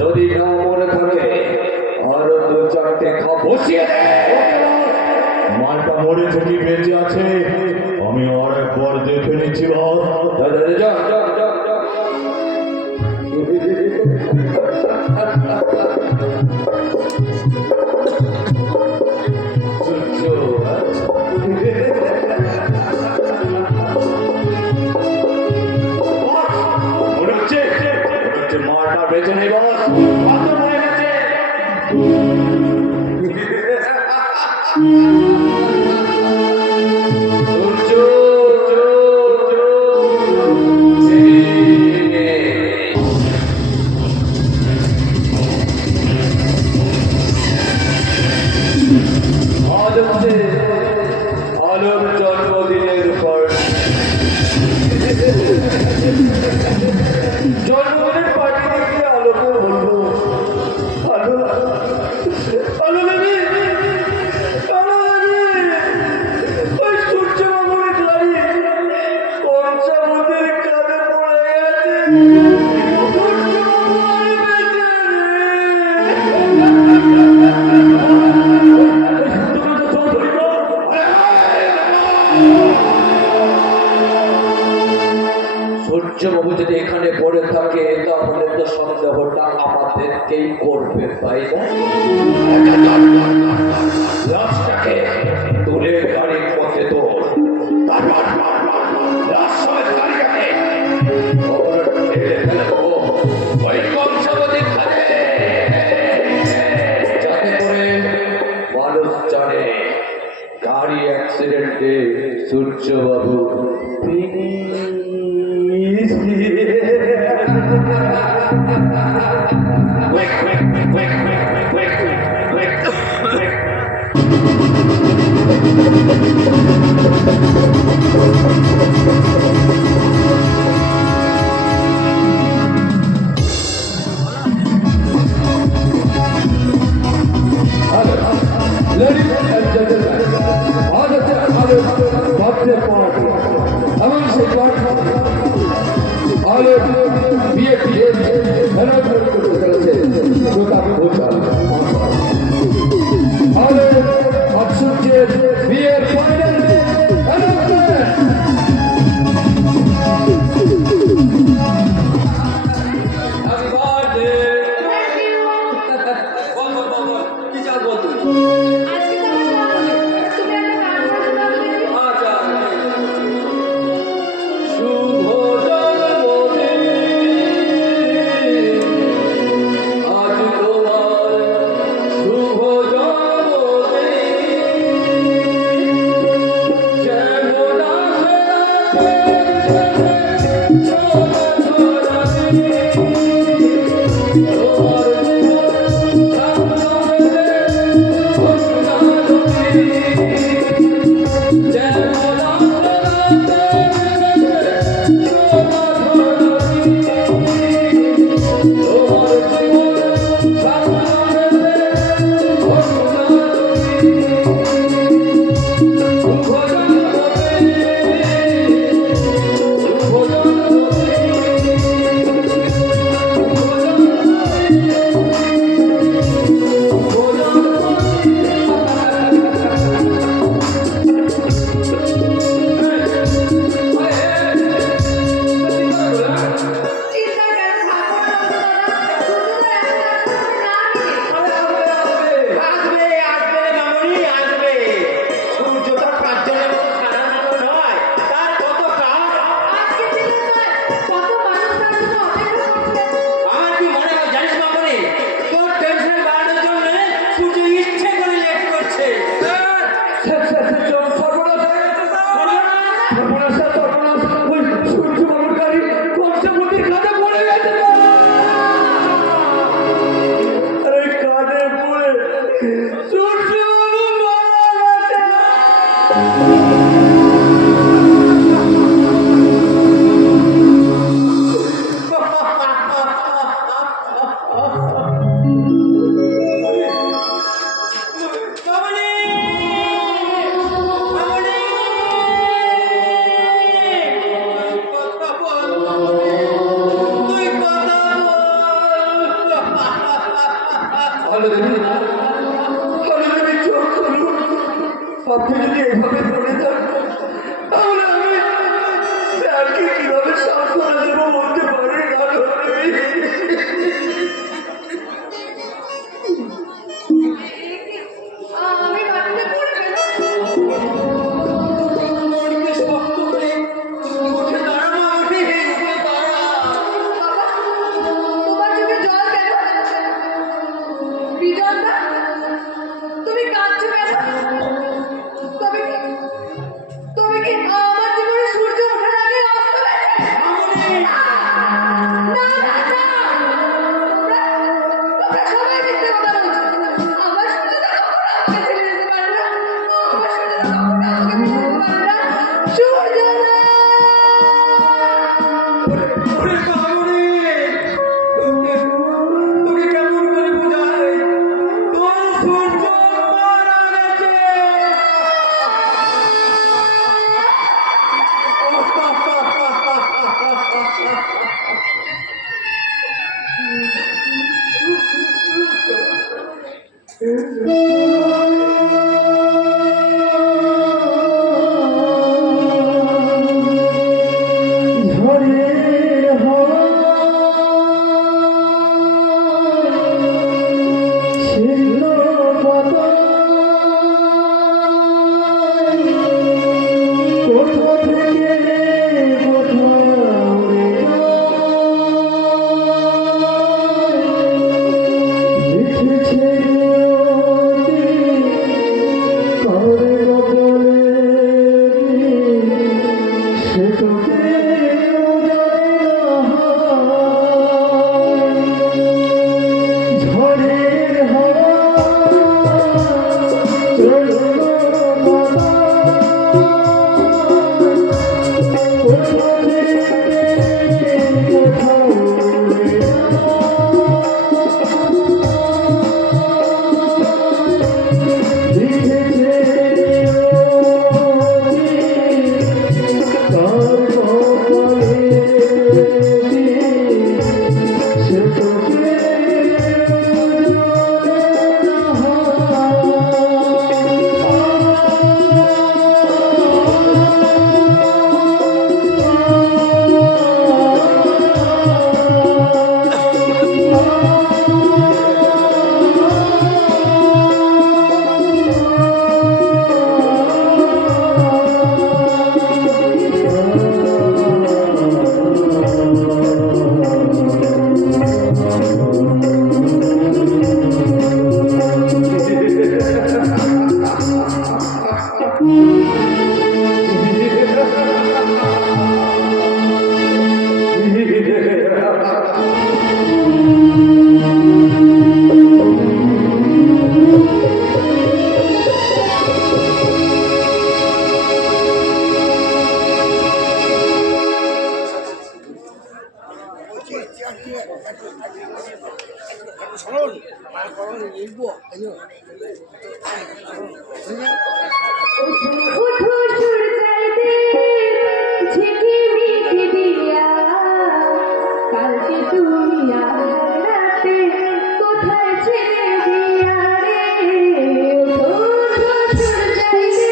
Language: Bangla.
যদি না মনে থাকে আরো দু চারটে খাপ বসিয়ে দে। মালটা মরেছে কি বেঁচে আছে আমি আর একবার দেখে নিচ্ছি বাবা। যা যা যা যা যা। মনে হচ্ছে মালটা বেঁচে নেই বাবা, মাথা মরে গেছে। আলোর জন্মদিনের পর জন্মদিনের পার্টি দেখে আলোকে বলবো আলো আলো লাগে আলো লাগে ওই সূর্য বাবুর গাড়ি পঞ্চামতের কাঁধে পড়ে গেছে। সূর্য বাবু আর বেঁচে সূর্যবাবু যদি এখানে পড়ে থাকে তাহলে তো সন্দেহটা আমাদেরকেই করবে, তাই না? লাশটাকে তুলে গাড়ির পথে তো যাতে করে মানুষ জানে গাড়ি অ্যাক্সিডেন্টে সূর্যবাবু ভালো দেবী, চোখ খুলুন। আপনি যদি এভাবে পড়ে যান তাহলে আমি স্যারকে কিভাবে সান্ত্বনা দেবো বলতে পারি না। আমি মাটিতে পড়ে গেলাম। বাবা, তোমার চোখে জল কেন? বিজলদা, তুমি কাঁদছো কেন? তবে কি আমার জীবনে সূর্য ওঠার আগে অস্ত গেছে? না, না, না, না। তোমরা সবাই মিথ্যে কথা বলছো। আমার সূর্যটা কখনো আমাকে ছেড়ে যেতে পারে না। আমার সূর্যটা কখনো আমাকে ছেড়ে যেতে পারে না। সূর্যদা! তোকে কেমন করে বোঝাই তোর সূর্য মারা গেছে। ঝড়ের হাওয়া ছিন্ন পাতায় কোথা থেকে কোথায় উড়ে যায়। লিখেছে নিয়তি কারে বদলে সে তো কেউ জানে না। ঝড়ের হাওয়া চললো কোথা থেকে কোথাও উড়ে যায়। লিখেছে নিয়তি কার কপালে সে তো উঠো সূর্যাইতে ঝিকিমিকি দিয়া, কালকে তুমি আমার রাতে কোথায় ছিলে দিয়া রে? উঠো সূর্যাইতে